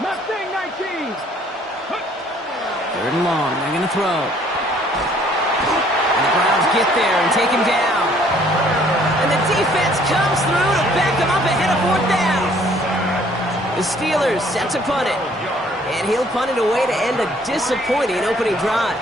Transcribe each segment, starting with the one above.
Mustang 19. Third and long. They're going to throw. And the Browns get there and take him down. And the defense comes through to back him up ahead of fourth down. The Steelers set to punt it. And he'll punt it away to end a disappointing opening drive.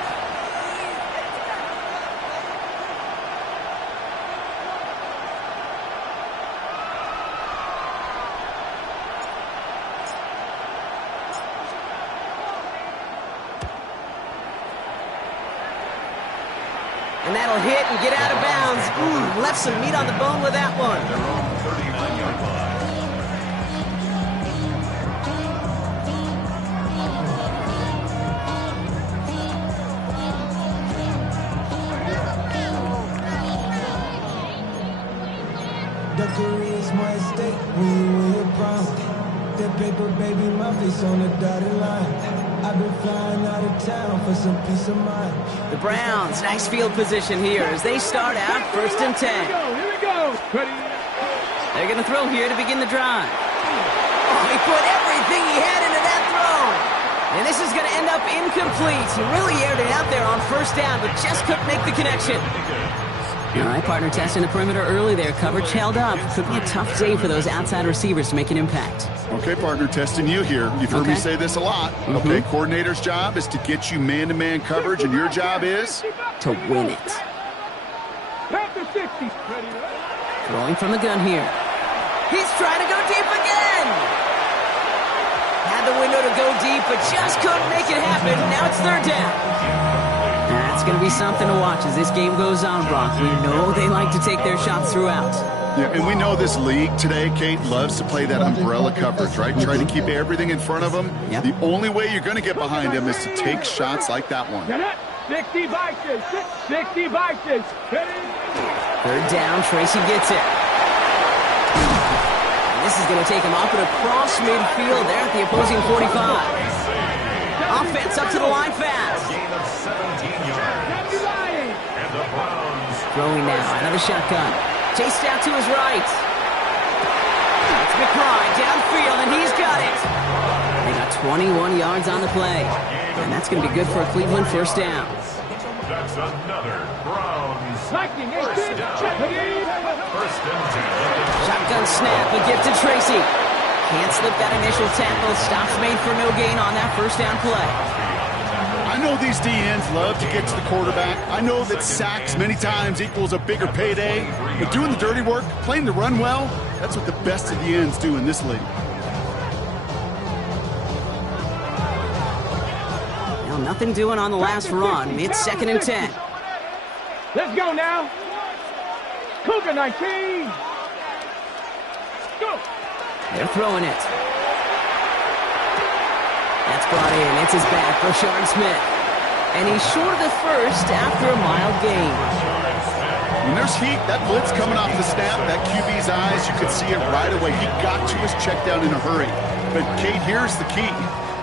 And that'll hit and get out of bounds. Left some meat on the bone with that one. Duckery is my estate when you win your crown. That paper, baby, my face on the dotted line. I've been flying out of town for some peace of mind. The Browns, nice field position here as they start out 1st and 10. Here we go. Ready? They're going to throw here to begin the drive. Oh, he put everything he had into that throw. And this is going to end up incomplete. He really aired it out there on 1st down, but just couldn't make the connection. All right, partner, testing the perimeter early there. Coverage held up. Could be a tough day for those outside receivers to make an impact. Okay, partner, testing you here. You've heard me say this a lot. Okay, coordinator's job is to get you man-to-man coverage, and your job is? To win it. Panther 60. Ready? Throwing from the gun here. He's trying to go deep again. Had the window to go deep, but just couldn't make it happen. Now it's 3rd down. That's going to be something to watch as this game goes on, Brock. We know they like to take their shots throughout. Yeah, and we know this league today, Kate, loves to play that umbrella coverage, right? Try to keep everything in front of them. Yep. The only way you're going to get behind them is to take shots like that one. 60 Vikings. 60 Vikings. Ready? 3rd down, Tracy gets it. And this is going to take him up and across midfield there at the opposing 45. Offense up to the line fast. Throwing now out of the shotgun. Chased out to his right. It's McBride downfield, and he's got it. They got 21 yards on the play. And that's going to be good for a Cleveland 1st down. That's another Browns. Lightning, 18. Shotgun snap, a gift to Tracy. Can't slip that initial tackle. Stops made for no gain on that 1st down play. I know these DNs love to get to the quarterback. I know that sacks many times equals a bigger payday. But doing the dirty work, playing the run well, that's what the best of the ends do in this league. Well, nothing doing on the last run. It's 2nd and 10. Let's go now. Cougar 19. Go. They're throwing it. That's brought in. It's his back, Rashard Smith. And he's short of the 1st after a mild gain. When there's heat, that blitz coming off the snap, that QB's eyes, you could see it right away. He got to his check down in a hurry. But, Kate, here's the key.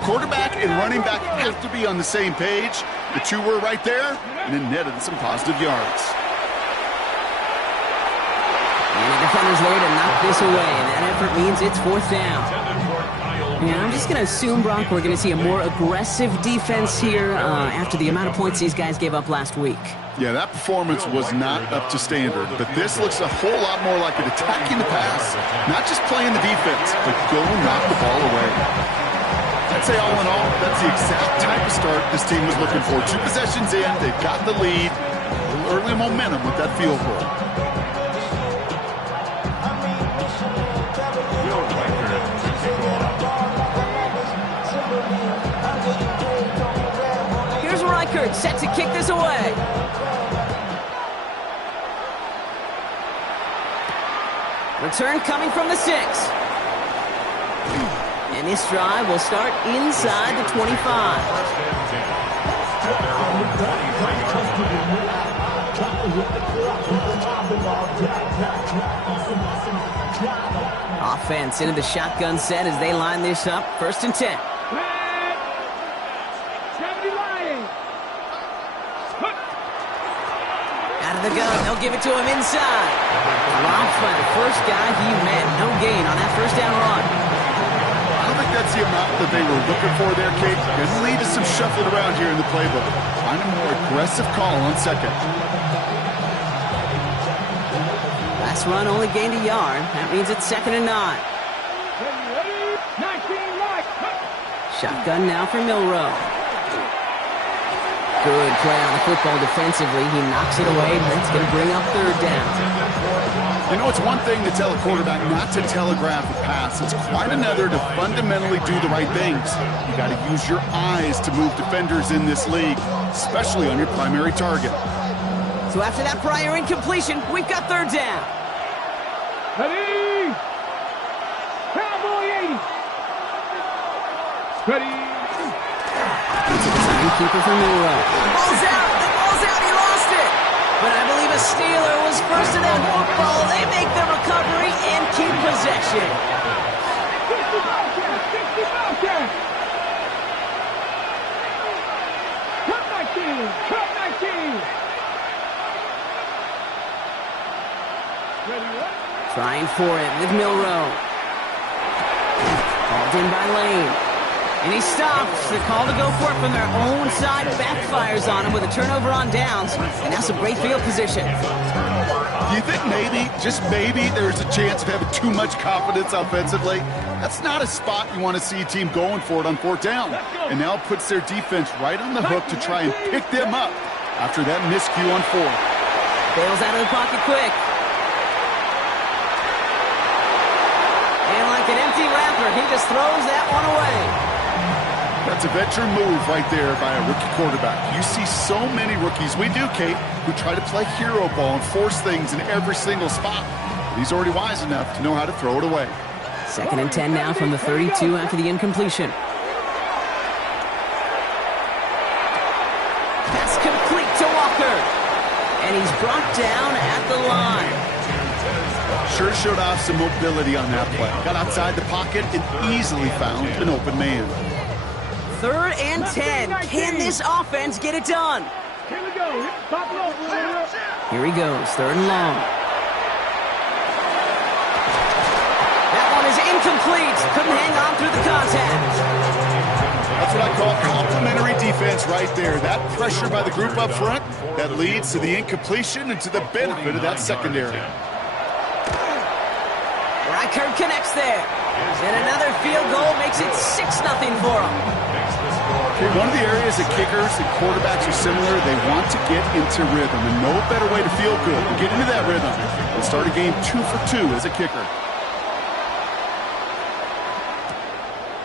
Quarterback and running back have to be on the same page. The two were right there, and it netted some positive yards. And the defender's there to knock this away, and that effort means it's 4th down. Yeah, I'm just going to assume, Brock, we're going to see a more aggressive defense here after the amount of points these guys gave up last week. Yeah, that performance was not up to standard, but this looks a whole lot more like it attacking the pass, not just playing the defense, but go knock the ball away. I'd say all in all, that's the exact type of start this team was looking for. 2 possessions in, they've got the lead, a little early momentum with that field goal. Reichert set to kick this away. Return coming from the 6. And this drive will start inside the 25. Offense into the shotgun set as they line this up. 1st and 10. Out of the gun, they'll give it to him inside. Dropped by the first guy he met. No gain on that 1st down run. I don't think that's the amount that they were looking for there, Kate. Going to lead to some shuffling around here in the playbook. Find a more aggressive call on second. Last run only gained a yard. That means it's 2nd and 9. Ready, 19 right. Shotgun now for Milroe. Good play on the football defensively. He knocks it away. That's going to bring up 3rd down. You know, it's one thing to tell a quarterback not to telegraph a pass. It's quite another to fundamentally do the right things. You got to use your eyes to move defenders in this league, especially on your primary target. So after that prior incompletion, we've got 3rd down. Ready. Cowboy 80. Ready. Keeper for Milroe. Ball's out! The ball's out! He lost it! But I believe a Steeler was first to that football. They make the recovery and keep possession. 60 Bobcats! 60 Bobcats! Cut 19! Cut 19! Ready, what? Trying for it with Milroe. Called in by Lane. And he stops. The call to go for it from their own side backfires on him with a turnover on downs. And now some great field position. Do you think maybe, just maybe, there's a chance of having too much confidence offensively? That's not a spot you want to see a team going for it on 4th down. And now puts their defense right on the hook to try and pick them up after that miscue on 4th. Bails out of the pocket quick. And like an empty wrapper, he just throws that one away. That's a veteran move right there by a rookie quarterback. You see so many rookies, we do, Kate, who try to play hero ball and force things in every single spot. But he's already wise enough to know how to throw it away. 2nd and 10 now from the 32 after the incompletion. Pass complete to Walker. And he's brought down at the line. Sure showed off some mobility on that play. Got outside the pocket and easily found an open man. 3rd and 10. Can this offense get it done? Here we go. Pop it over. Here he goes. 3rd and long. That one is incomplete. Couldn't hang on through the contact. That's what I call complimentary defense right there. That pressure by the group up front, that leads to the incompletion and to the benefit of that secondary. Reichert connects there. And another field goal makes it 6-0 for him. Okay, one of the areas that kickers and quarterbacks are similar, they want to get into rhythm. And no better way to feel good than get into that rhythm and start a game 2 for 2 as a kicker.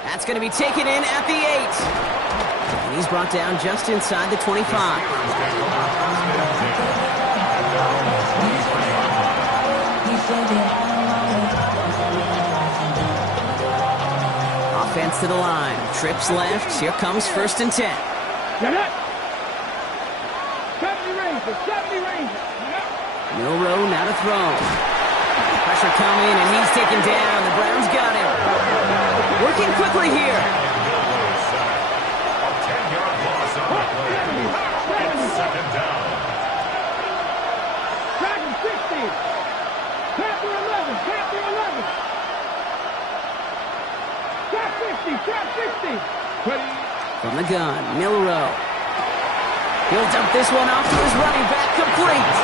That's going to be taken in at the 8. And he's brought down just inside the 25. Offense to the line. Trips left. Here comes 1st and 10. Get it. 70 Rangers. 70 Rangers. Milroe now to throw. Pressure coming, and he's taken down. The Browns got him. Working quickly here. A 10-yard loss on the play. It's 2nd down. Dragon 60. Panther 11. Panther 11. Trap 60. Trap 60. Ready. From the gun, Milroe. He'll dump this one off to his running back, complete.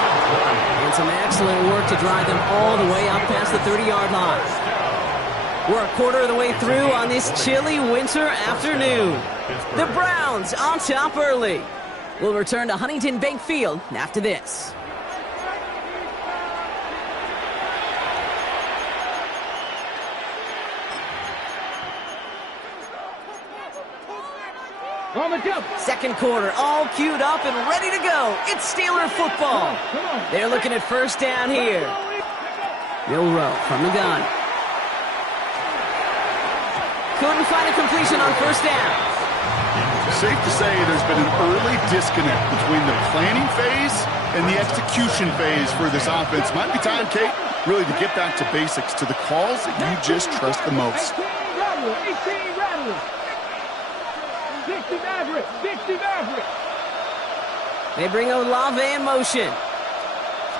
And some excellent work to drive them all the way up past the 30-yard line. We're a quarter of the way through on this chilly winter afternoon. The Browns on top early. We'll return to Huntington Bank Field after this. On the jump. 2nd quarter, all queued up and ready to go. It's Steeler football. They're looking at 1st down here. Milroe from the gun. Couldn't find a completion on 1st down. Safe to say there's been an early disconnect between the planning phase and the execution phase for this offense. Might be time, Kate, really to get back to basics, to the calls that you just trust the most. 18 Rattler. 18 Rattler. 60 Maverick. 60 Maverick. They bring Olave in motion.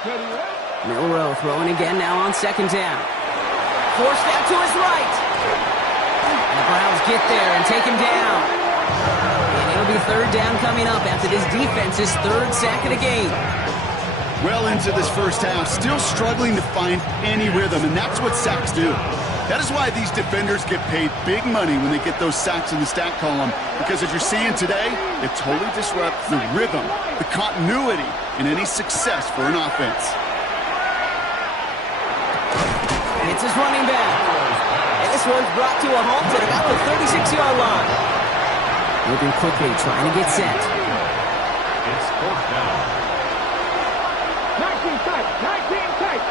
Ready, ready. Milroe throwing again now on 2nd down. Forced out to his right. And a Browns get there and take him down. And it'll be third down coming up after this defense's third sack of the game. Well into this first half, still struggling to find any rhythm, and that's what sacks do. That is why these defenders get paid big money when they get those sacks in the stat column, because as you're seeing today, it totally disrupts the rhythm, the continuity, and any success for an offense. It's his running back. And this one's brought to a halt at about the 36-yard line. Moving quickly, trying to get set. It's fourth down. 19 tight, 19 tight.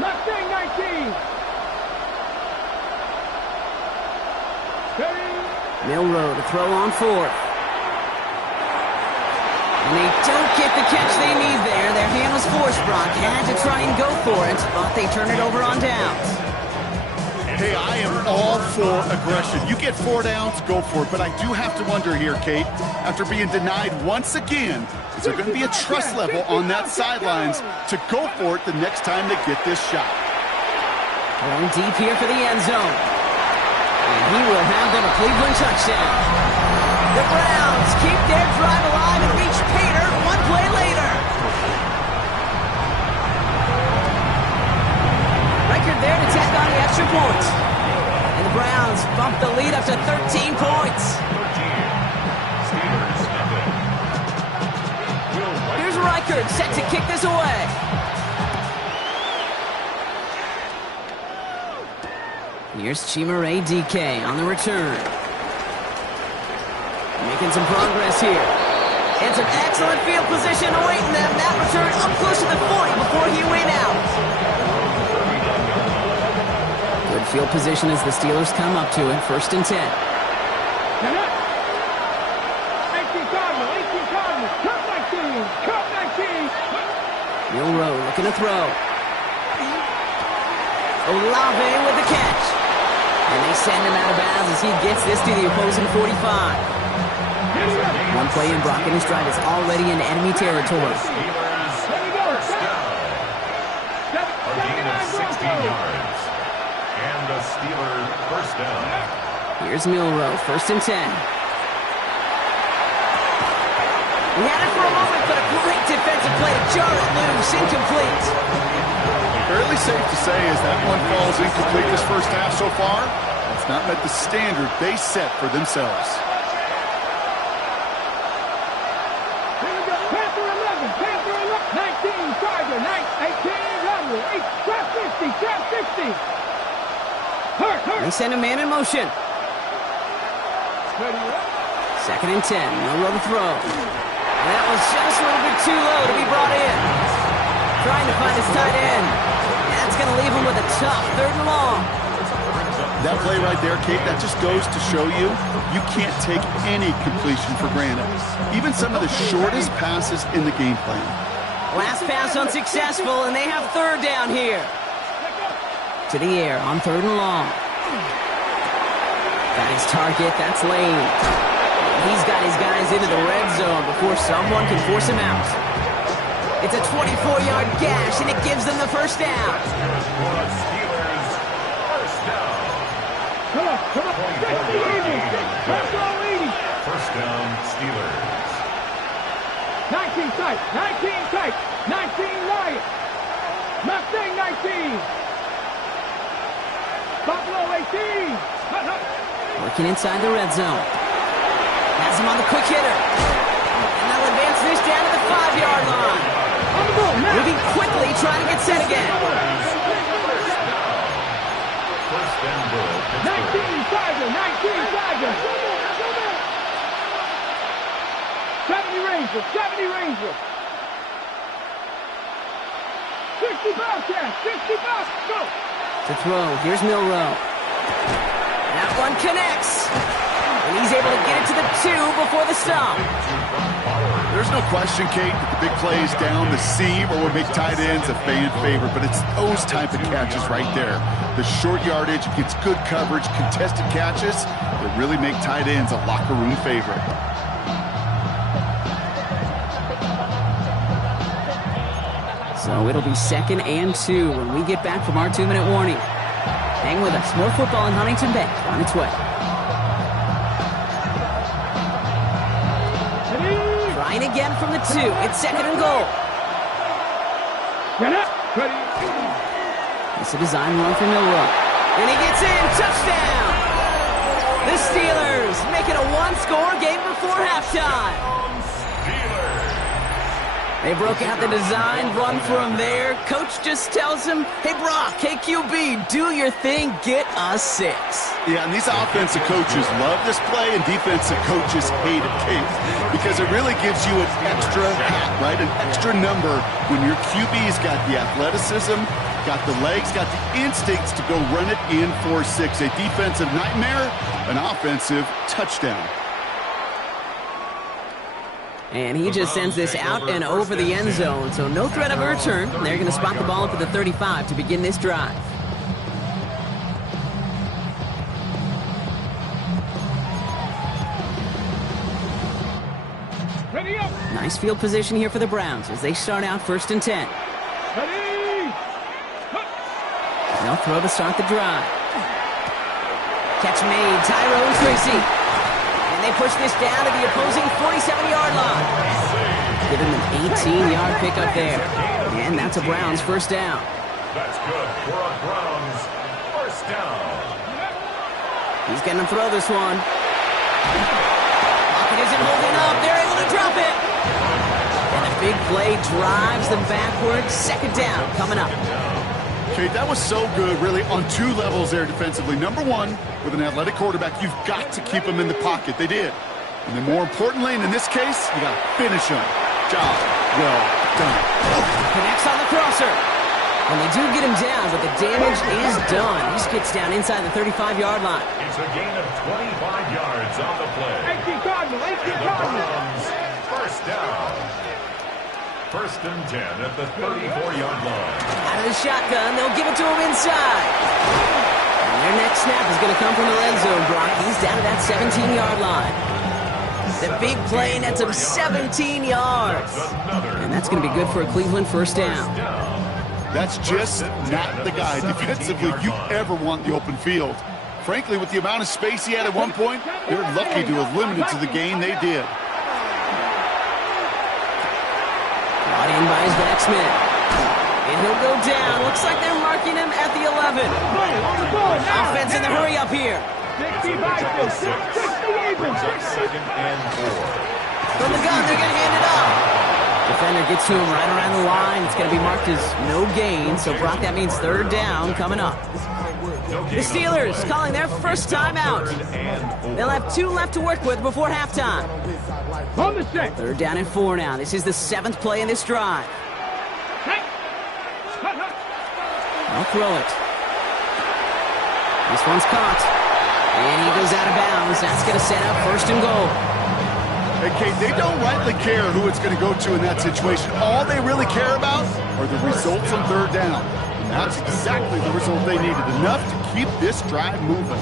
Mustang 19. Milroe to throw on fourth. And they don't get the catch they need there. Their hand was forced. Brock had to try and go for it, but they turn it over on downs. Hey, I am all for aggression. You get 4 downs, go for it. But I do have to wonder here, Kate, after being denied once again, is there going to be a trust level on that sidelines to go for it the next time they get this shot? Going deep here for the end zone. And he will have them a Cleveland touchdown. The Browns keep their drive alive and reach Pater one play later. Record there to tack on the extra point. And the Browns bump the lead up to 13 points. 13. Steelers nothing. Here's Reichard set to kick this away. Here's Chimere DK on the return. Making some progress here. And some excellent field position awaiting them. That return up close to the 40 before he went out. Good field position as the Steelers come up to it. 1st and 10. 18 Cardinals, 18 Cardinals. Cut 19, cut 19. Milroe looking to throw. Olave with the catch. And they send him out of bounds as he gets this to the opposing 45. One play in Brock and his drive is already in enemy territory. Steelers first down. A gain of 16 yards. And the Steelers first down. Here's Milroe, 1st and 10. He had it for a moment, but a great defensive play to jar it loose, incomplete. Fairly safe to say as that one falls incomplete this first half so far, it's not met the standard they set for themselves. Here we go. Panther 11, Panther 11. 19, Charger, 18, Rumble, 8, trap 50, trap 50. Hurt. They send a man in motion. Ready up. 2nd and 10, Milroe to throw. And that was just a little bit too low to be brought in. Trying to find his tight end. That's going to leave him with a tough 3rd and long. That play right there, Kate, that just goes to show you, you can't take any completion for granted. Even some of the shortest passes in the game plan. Last pass unsuccessful, and they have 3rd down here. To the air on 3rd and long. Got his target, that's Lane. He's got his guys into the red zone before someone can force him out. It's a 24-yard gash, and it gives them the 1st down. Steelers first down. Come on. 1st down, Steelers. 19 tight, 19 Lions. Mustang 19. Buffalo 18. Working inside the red zone. Has him on the quick hitter. And they'll advance this down to the 5-yard line. Moving quickly, trying to get set again. First and goal. 19 Charger. 70 Rangers. 60 Bobcats, 60 Bobcats, go. To throw, here's Milroe. That one connects. And he's able to get it to the 2 before the stop. There's no question, Kate, that the big plays down the seam or would make tight ends a fan favorite, but it's those type of catches right there. The short yardage against good coverage, contested catches that really make tight ends a locker room favorite. So it'll be 2nd and 2 when we get back from our 2-minute warning. Hang with us. More football in Huntington Bank on its way. Trying again from the 2. It's 2nd and goal. It's a design run for Milroe. And he gets in. Touchdown! The Steelers make it a one-score game before halftime. They broke out the design run for him there. Coach just tells him, hey, Brock, hey, QB, do your thing, get us 6. Yeah, and these offensive coaches love this play, and defensive coaches hate it, Kate, because it really gives you an extra hat, right, an extra number when your QB's got the athleticism, got the legs, got the instincts to go run it in for 6. A defensive nightmare, an offensive touchdown. And he just sends this out and over the end zone, so no threat of a return. They're going to spot the ball up at the 35 to begin this drive. Nice field position here for the Browns as they start out 1st and 10. They'll throw to start the drive. Catch made, Tyrone Tracy. And they push this down to the opposing 47-yard line. Give him an 18-yard pickup there. And that's a Browns 1st down. That's good for a Browns 1st down. He's going to throw this one. Pocket isn't holding up. They're able to drop it. And a big play drives them backwards. 2nd down coming up. Okay, that was so good, really, on 2 levels there defensively. Number 1, with an athletic quarterback, you've got to keep him in the pocket. They did. And then more importantly, and in this case, you got to finish him. Job well done. Connects on the crosser. And they do get him down, but the damage is done. He gets down inside the 35-yard line. It's a gain of 25 yards on the play. 18 Cardinal, 18 Cardinal. Browns 1st down. 1st and 10 at the 34-yard line. Out of the shotgun, they'll give it to him inside. And their next snap is going to come from the red zone, Brock. He's down to that 17-yard line. The big play nets him 17 yards. And that's going to be good for a Cleveland 1st down. That's just not the guy defensively you ever want the open field. Frankly, with the amount of space he had at one point, they're lucky to have limited to the gain they did. Brought in by his backsman. And he'll go down. Looks like they're marking him at the 11. Offense in the hurry up here. 60 by 60 even. 2nd and 4. From the gun, they're going to hand it off. Defender gets to him right around the line. It's going to be marked as no gain. So, Brock, that means 3rd down coming up. The Steelers calling their 1st time out. They'll have 2 left to work with before halftime. On the set. 3rd down and 4 now. This is the 7th play in this drive. They'll throw it. This one's caught. And he goes out of bounds. That's going to set up 1st and goal. Hey, Kate, they don't rightly care who it's going to go to in that situation. All they really care about are the results on 3rd down. And that's exactly the result they needed. Enough to keep this drive moving.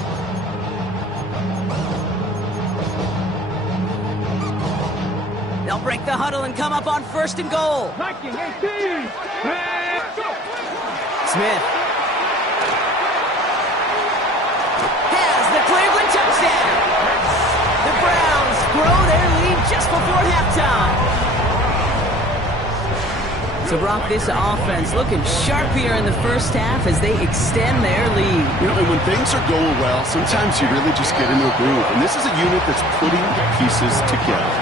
They'll break the huddle and come up on 1st and goal. Viking 18. Smith has the Cleveland touchdown. The Browns grow their lead just before halftime. So, Brock, this offense looking sharp here in the 1st half as they extend their lead. You know, and when things are going well, sometimes you really just get into a groove. And this is a unit that's putting the pieces together.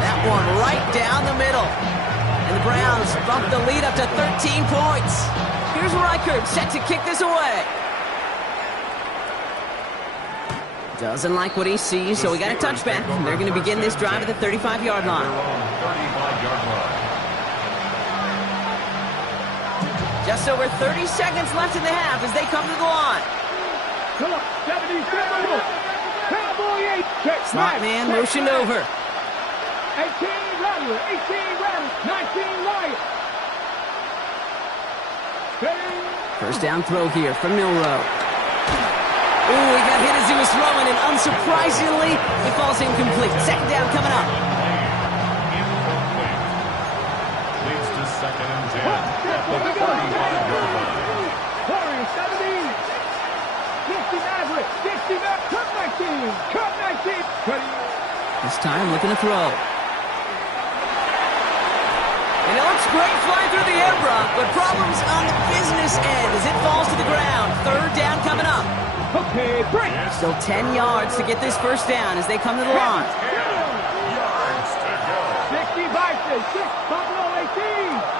That one right down the middle. And the Browns bump the lead up to 13 points. Here's Reichert set to kick this away. Doesn't like what he sees, so we got a touchback. They're going to begin this drive at the 35-yard line. 35-yard line. Just over 30 seconds left in the half as they come to the line. Come on, 77. Cowboy 8. Check. Slot man motioned over. 18 Rattler, 18 Rattler, 19 Wyatt. 1st down throw here from Milroe. Ooh, he got hit as he was throwing, and unsurprisingly, it falls incomplete. 2nd down coming up. Leads to 2nd and 10. and looking to throw. And it looks great flying through the air, Brock, but problems on the business end as it falls to the ground. Third down coming up. Okay, break. Still 10 yards to get this first down as they come to the line. 65 to 6, Buffalo 18.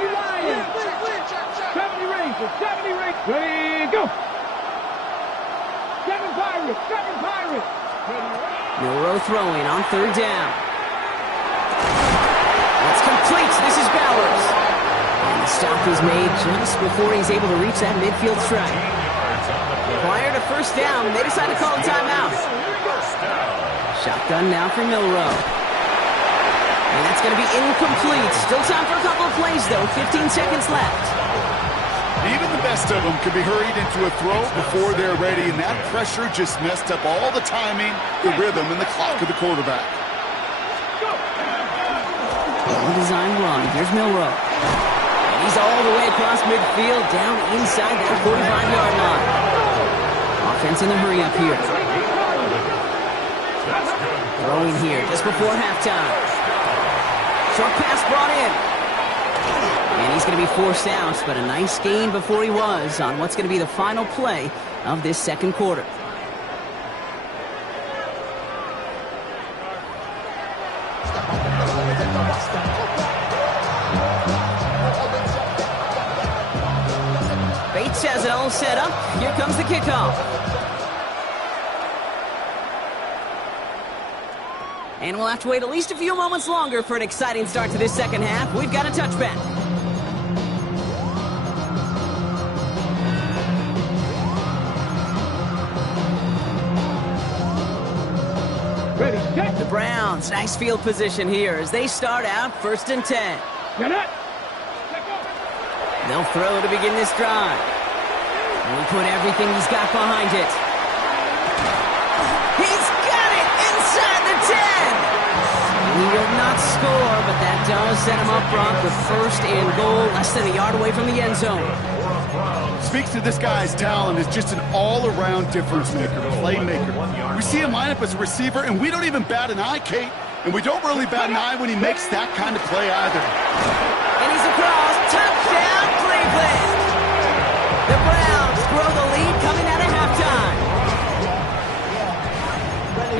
Lions. 70 Rangers, 70 Rangers. Ready, go. 7 Pirates, 7 Pirates. Milroe throwing on third down. That's complete. This is Bowers. And the stop is made just before he's able to reach that midfield strike. Prior to first down, they decide to call a timeout. Shotgun now for Milroe. And that's going to be incomplete. Still time for a couple of plays, though. 15 seconds left. Even the best of them can be hurried into a throw before they're ready, and that pressure just messed up all the timing, the rhythm, and the clock of the quarterback. Well-designed run. Here's Milroe. And he's all the way across midfield, down inside that 45-yard line. Offense in the hurry-up here. Throwing here just before halftime. Short pass brought in. And he's going to be forced out, but a nice gain before he was on what's going to be the final play of this second quarter. Bates has it all set up. Here comes the kickoff. And we'll have to wait at least a few moments longer for an exciting start to this second half. We've got a touchback. Ready, set. The Browns, nice field position here as they start out 1st and 10. Get it. They'll throw to begin this drive. And he'll put everything he's got behind it. He's got it inside the 10! He will not score, but that does set him up, Brock, with 1st and goal, less than a yard away from the end zone. Speaks to this guy's talent as just an all-around difference maker, playmaker. We see him line up as a receiver, and we don't even bat an eye, Kate. And we don't really bat an eye when he makes that kind of play either. And he's across. Touchdown, Cleveland! The Browns grow the lead coming out of halftime.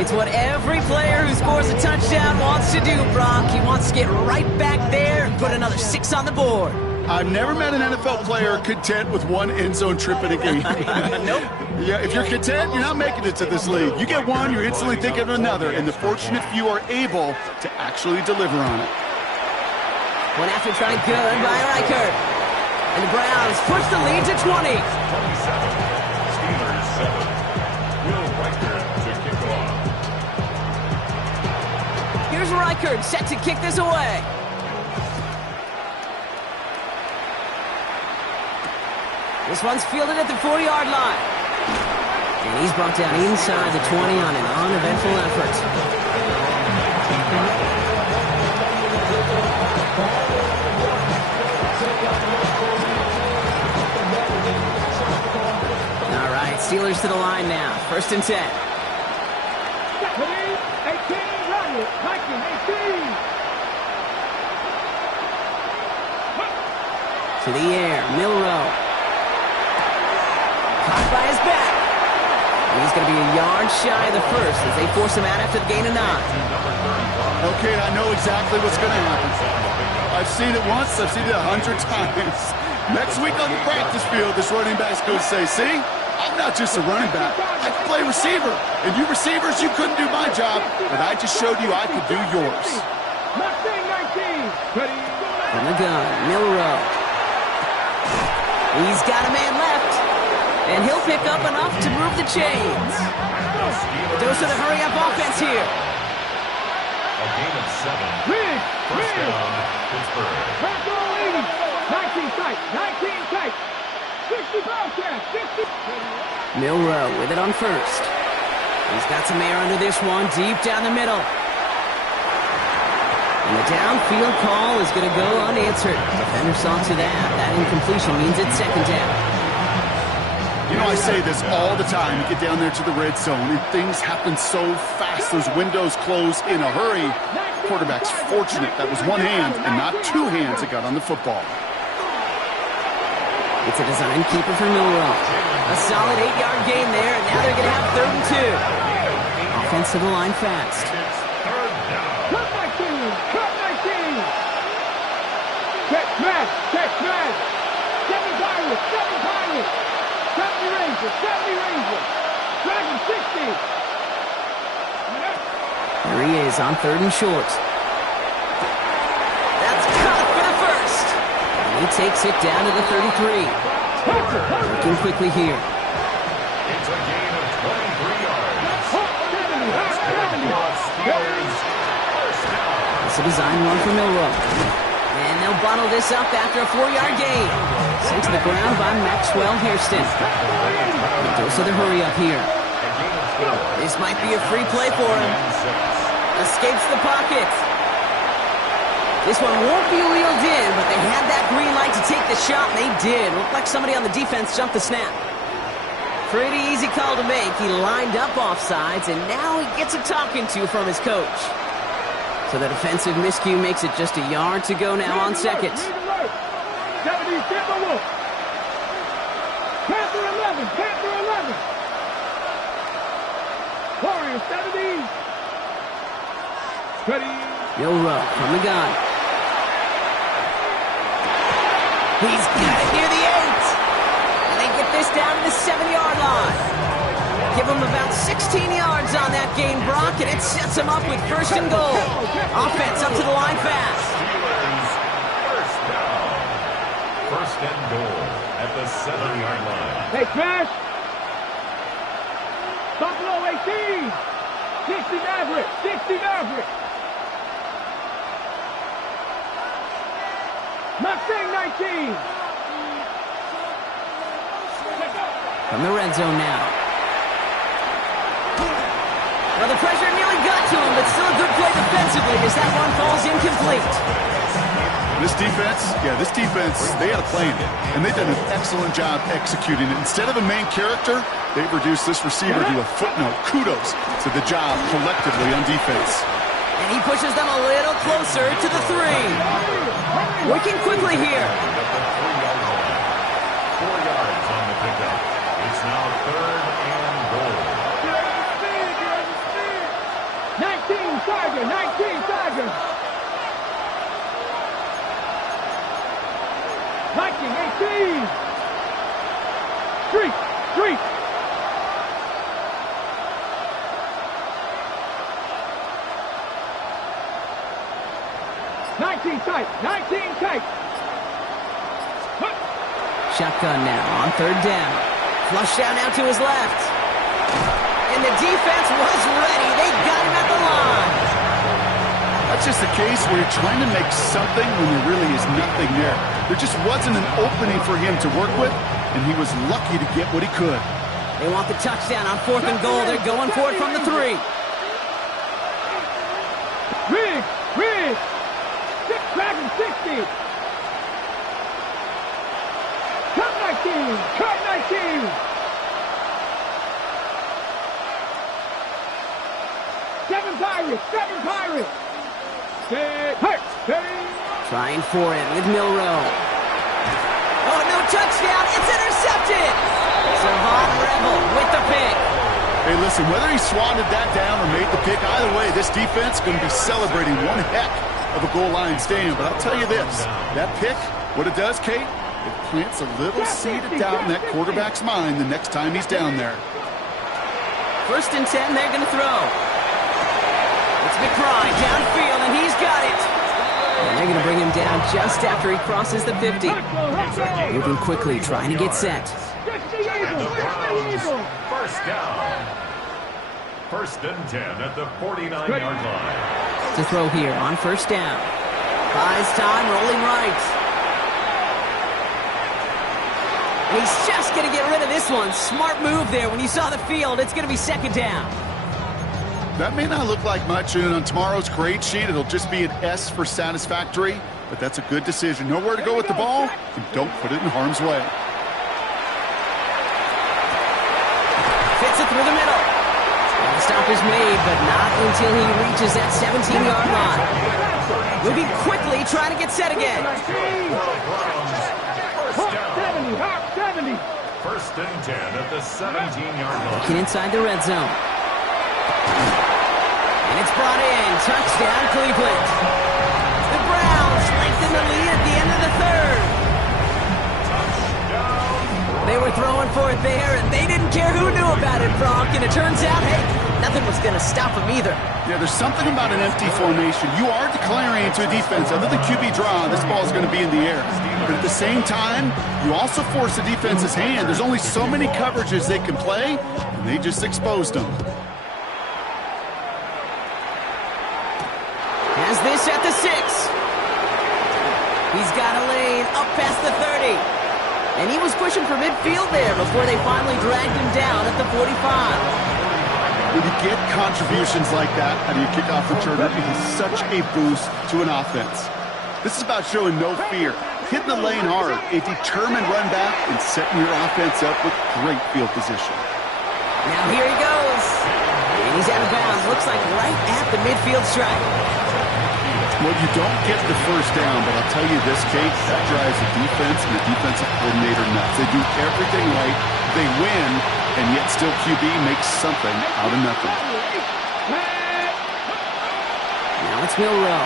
It's what every player who scores a touchdown wants to do, Brock. He wants to get right back there and put another 6 on the board. I've never met an NFL player content with one end zone trip in a game. Nope. Yeah, if you're content, you're not making it to this league. You get one, you're instantly thinking of another, and the fortunate few are able to actually deliver on it. One after try good by Reichert. And the Browns push the lead to 20. 27. Steelers 7. Will Reichert to kick off. Here's Reichert set to kick this away. This one's fielded at the 40-yard line. And he's brought down inside the 20 on an uneventful effort. All right, Steelers to the line now. 1st and 10. 18, run it. 18. To the air, Milroe. Caught by his back. And he's going to be a yard shy of the 1st as they force him out after the gain of 9. Okay, I know exactly what's going to happen. I've seen it once, I've seen it 100 times. Next week on the practice field, this running back's going to say, see, I'm not just a running back. I can play receiver. And you receivers, you couldn't do my job, but I just showed you I could do yours. Mustang 19. Ready. From the gun, Milroe. He's got a man left. And he'll pick up enough to move the chains. Dose of the hurry-up offense here. A gain of 7. Big. First down, Pittsburgh. Back all 80. 19 tight. 19 tight. 60 Bobcats. 60. Milroe with it on 1st. He's got some air under this one, deep down the middle. And the downfield call is going to go unanswered. Defender saw to that. That incompletion means it's 2nd down. You know, I say this all the time. You get down there to the red zone, and things happen so fast. Those windows close in a hurry. Quarterback's fortunate that was one hand and not two hands that got on the football. It's a design keeper for Milroe. A solid 8-yard gain there, and now they're going to have 3rd and 2. Offense to the line fast. Cut 19! Cut 19! Check smash! Check smash! 7 Pirates! 7 Pirates! 70 Rangers! 70 Rangers! Dragon 60! There he is on 3rd and short. That's caught for the first. And he takes it down to the 33. Working quickly here. It's a gain of 23 yards. Steelers first down. It's a design run for Milroe. And they'll bottle this up after a 4-yard gain. Sent to the ground by Maxwell Hairston. Goes to the hurry up here. This might be a free play for him. Escapes the pocket. This one won't be wheeled in, but they had that green light to take the shot, and they did. Looked like somebody on the defense jumped the snap. Pretty easy call to make. He lined up offsides, and now he gets a talking to from his coach. So the defensive miscue makes it just a yard to go now on second. 70 Timberwolves. Panther 11. Panther 11. Warriors 70. Ready. Milroe from the gun. He's got it near the 8. And they get this down to the 7-yard line. Give him about 16 yards on that gain, Brock, and it sets him up with 1st and goal. Offense up to the line fast. Steelers first down. 1st and goal at the 7-yard line. Hey, Smash. Buffalo 18. 60 Maverick. 60 Maverick. Mustang 19. From the red zone now. Well, the pressure nearly got to him, but still a good play defensively as that one falls incomplete. This defense, they had a plan, and they've done an excellent job executing it. Instead of a main character, they've reduced this receiver to a footnote. Kudos to the job collectively on defense. And he pushes them a little closer to the 3. Working quickly here. 4 yards on the pickup. It's now 3rd and goal. 19 Tiger. 19 Tiger. 1918. Street. Street. Tight. 19 tight. Shotgun now on 3rd down. Flush down now to his left. And the defense was ready. They got him at the line. That's just the case where you're trying to make something when there really is nothing there. There just wasn't an opening for him to work with, and he was lucky to get what he could. They want the touchdown on 4th and goal. They're going for it from the 3. Rig. Dragon 60. Cut 19. Cut 19. 7 Pirates. 7 Pirates. Trying for it with Milroe. Oh, no touchdown. It's intercepted. Savon Rebel with the pick. Hey, listen, whether he swatted that down or made the pick, either way, this defense is going to be celebrating one heck of a goal line stand. But I'll tell you this, that pick, what it does, Kate, it plants a little seed of doubt in that quarterback's mind the next time he's down there. 1st and 10, they're going to throw. It's McCry downfield, and he's got it. And they're going to bring him down just after he crosses the 50. Moving quickly, trying to get set. The Browns first down. 1st and 10 at the 49-yard line. To throw here on 1st down. Buys time, rolling right. He's just going to get rid of this one. Smart move there. When you saw the field, it's going to be 2nd down. That may not look like much, and on tomorrow's grade sheet, it'll just be an S for satisfactory, but that's a good decision. Know where to go with the ball, and don't put it in harm's way. stop is made, but not until he reaches that 17-yard line. Moving quickly, trying to get set again. Hawk 70. First and 10 at the 17-yard line. Looking inside the red zone. And it's brought in. Touchdown, Cleveland. The Browns lengthen the lead at the end of the third. They were throwing for it there, and they didn't care who knew about it, Brock. And it turns out, hey, nothing was going to stop them either. Yeah, there's something about an empty formation. You are declaring to a defense, other than QB draw, this ball is going to be in the air. But at the same time, you also force the defense's hand. There's only so many coverages they can play, and they just exposed them. Has this at the 6. He's got a lane up past the 30. And he was pushing for midfield there before they finally dragged him down at the 45. When you get contributions like that out of your kickoff returner, it is such a boost to an offense. This is about showing no fear, hitting the lane hard, a determined run back, and setting your offense up with great field position. Now here he goes. And he's out of bounds. Looks like right at the midfield stripe. Well, you don't get the first down, but I'll tell you this, Kate, that drives the defense and the defensive coordinator nuts. They do everything right, they win, and yet still QB makes something out of nothing. Now it's Milrow.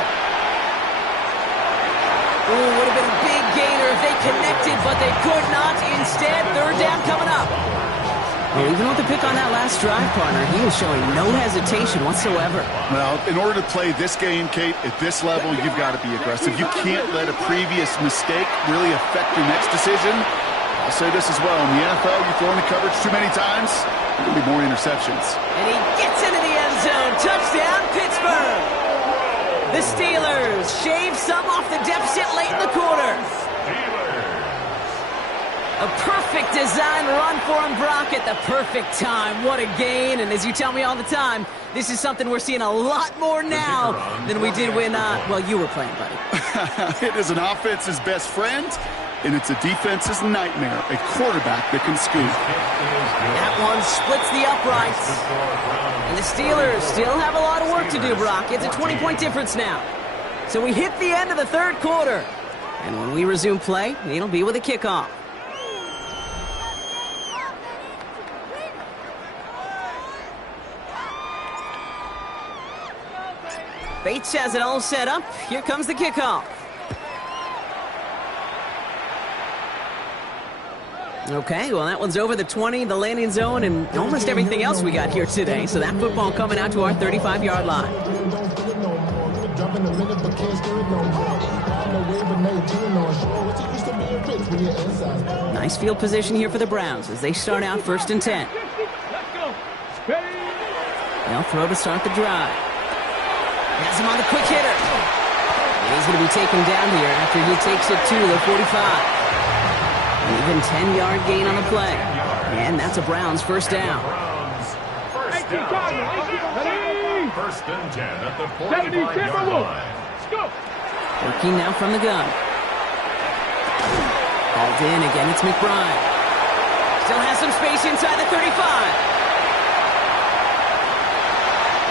Oh, would have been a big gainer if they connected, but they could not. Instead, third down coming up. Well, even with the pick on that last drive, partner, he was showing no hesitation whatsoever. Well, in order to play this game, Kate, at this level, you've got to be aggressive. You can't let a previous mistake really affect your next decision. I'll say this as well. In the NFL, you throw in the coverage too many times, there will be more interceptions. And he gets into the end zone. Touchdown, Pittsburgh. The Steelers shave some off the deficit late in the quarter. A perfect design run for him, Brock, at the perfect time. What a gain. And as you tell me all the time, this is something we're seeing a lot more now than we did when, well, you were playing, buddy. It is an offense's best friend, and it's a defense's nightmare. A quarterback that can scoop. That one splits the uprights. And the Steelers still have a lot of work to do, Brock. It's a 20-point difference now. So we hit the end of the third quarter. And when we resume play, it'll be with a kickoff. Bates has it all set up. Here comes the kickoff. Okay, well, that one's over the 20, the landing zone, and almost everything else we got here today. So that football coming out to our 35-yard line. Nice field position here for the Browns as they start out 1st and 10. They'll throw to start the drive. Has him on the quick hitter. He's going to be taken down here after he takes it to the 45. An even 10-yard gain on the play. And that's a Browns first down. First and 10 at the 45-yard line. Working now from the gun. Called in again, it's McBride. Still has some space inside the 35.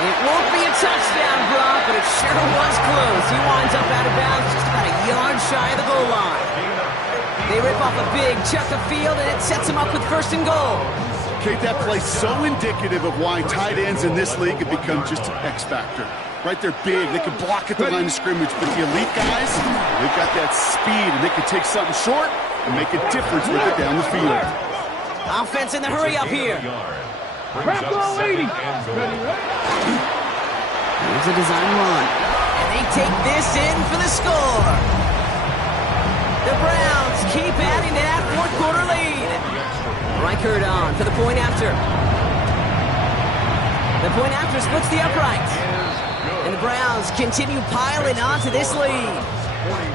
It won't be a touchdown, Brock, but it sure was close. He winds up out of bounds just about a yard shy of the goal line. They rip off a big chunk of field, and it sets them up with 1st and goal. Kate, that play's so indicative of why tight ends in this league have become just an X factor. Right, they're big, they can block at the line of scrimmage, but the elite guys, they've got that speed, and they can take something short and make a difference with it down the field. Offense in the hurry up here. Wrap all 80. Here's a design run. And they take this in for the score. The Browns keep adding to that fourth quarter lead. Reichert on for the point after. The point after splits the uprights. And the Browns continue piling on to this lead. 41.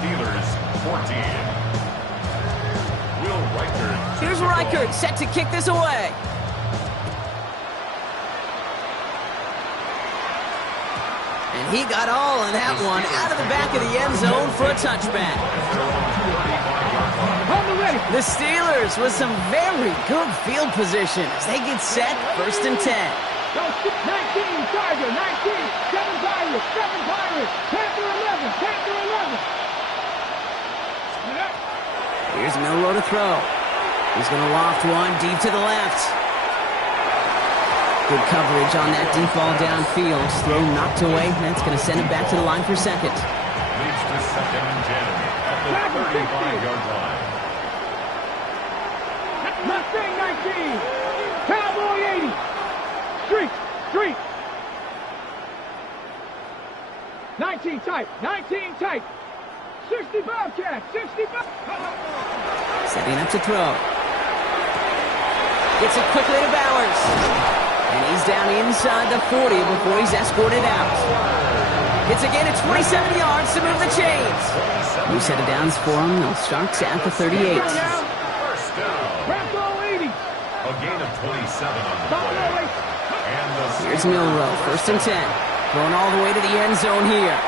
Steelers 14. Will Reichert. Here's Reichert set to kick this away. And he got all of that one out of the back of the end zone for a touchback. Hold it ready. The Steelers with some very good field position as they get set, 1st and 10. 19, Charger, 19, 7 Pirates, 7 Pirates, Panther 11, Panther 11. Here's Milroe to throw. He's going to loft one deep to the left. Good coverage on that deep ball downfield. Throw knocked away. That's going to send it back to the line for second. Leads to 2nd and 10 at the 35-yard line. Mustang 19, Cowboy 80, Street, Street. 19 tight, 19 tight. 60 Bobcat, 65. Setting up to throw. Gets it quickly to Bowers. And he's down inside the 40 before he's escorted out. It's again at 27 yards to move the chains. New set of downs for him. They'll start at the 38. First down. Bronco 80. A gain of 27 on the play. And the Here's Milroe, 1st and 10. Going all the way to the end zone here.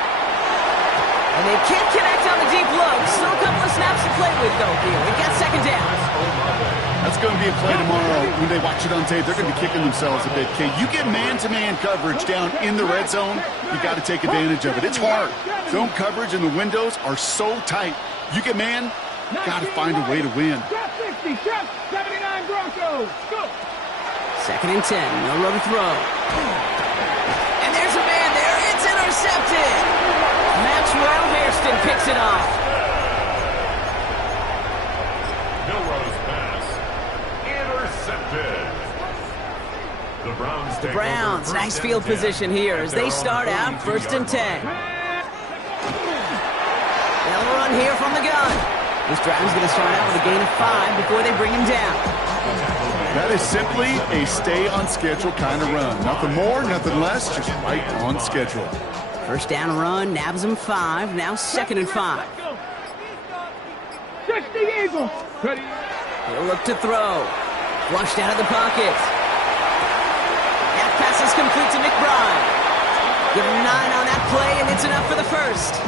And they can't connect on the deep low. Still a couple of snaps to play with, though, here. We got 2nd down. That's going to be a play tomorrow. When they watch it on tape, they're going to be kicking themselves a bit, Kate. You get man-to-man coverage down in the red zone, you got to take advantage of it. It's hard. Zone coverage and the windows are so tight. You get man, got to find a way to win. Shot 60, shot 79 Broncos. Go. 2nd and 10. Milroe to throw. And there's a man there. It's intercepted. Maxwell Hairston picks it off. Milroe's pass intercepted. The Browns take Browns, over nice 1st field and 10 position here as they at their start own out 1st and 10. 42-yard They'll run here from the gun. This drive is going to start out with a gain of 5 before they bring him down. That is simply a stay-on-schedule kind of run. Nothing more, nothing less, just right on schedule. 1st down run, nabs him 5. Now 2nd and 5. 60 Eagles. Ready. He'll look to throw. Flushed out of the pocket. That pass is complete to McBride. Give him 9 on that play, and it's enough for the 1st.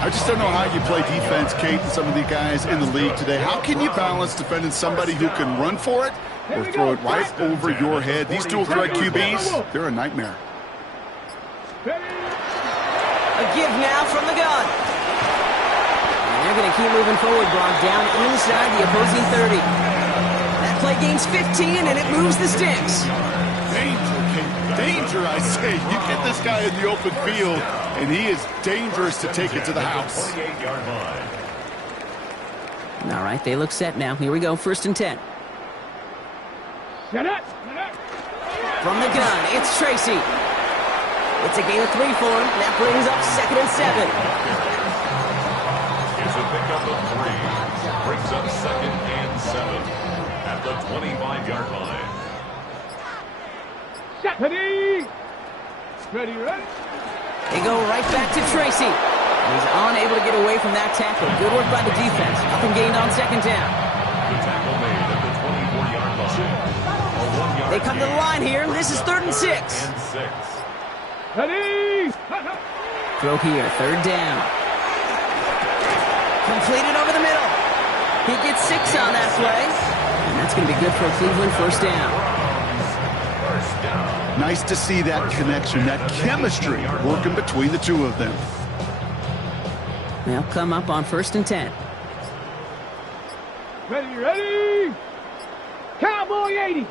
I just don't know how you play defense, Kate, and some of the guys in the league today. How can you balance defending somebody who can run for it or throw it right over your head? These dual threat QBs, they're a nightmare. A give now from the gun. And they're going to keep moving forward, Brock, down inside the opposing 30. That play gains 15, and it moves the sticks. Danger, Kate. Danger, I say. You get this guy in the open field, and he is dangerous to take it to the house. 28-yard line. All right, they look set now. Here we go, 1st and 10. Shut up. From the gun, it's Tracy. It's a gain of 3 for him. That brings up 2nd and 7. It's a pickup of 3. Brings up 2nd and 7 at the 25-yard line. Shot. Ready. Ready, ready. They go right back to Tracy. He's unable to get away from that tackle. Good work by the defense. Nothing gained on 2nd down. The tackle made at the 24-yard line. A 1-yard They come to the line here. This is 3rd and 6. and 6. Ready. Throw here, 3rd down. Completed over the middle. He gets 6 on that play. And that's going to be good for a Cleveland 1st down. First down. Nice to see that connection, that chemistry working between the two of them. They'll come up on 1st and 10. Ready, ready. Cowboy 80.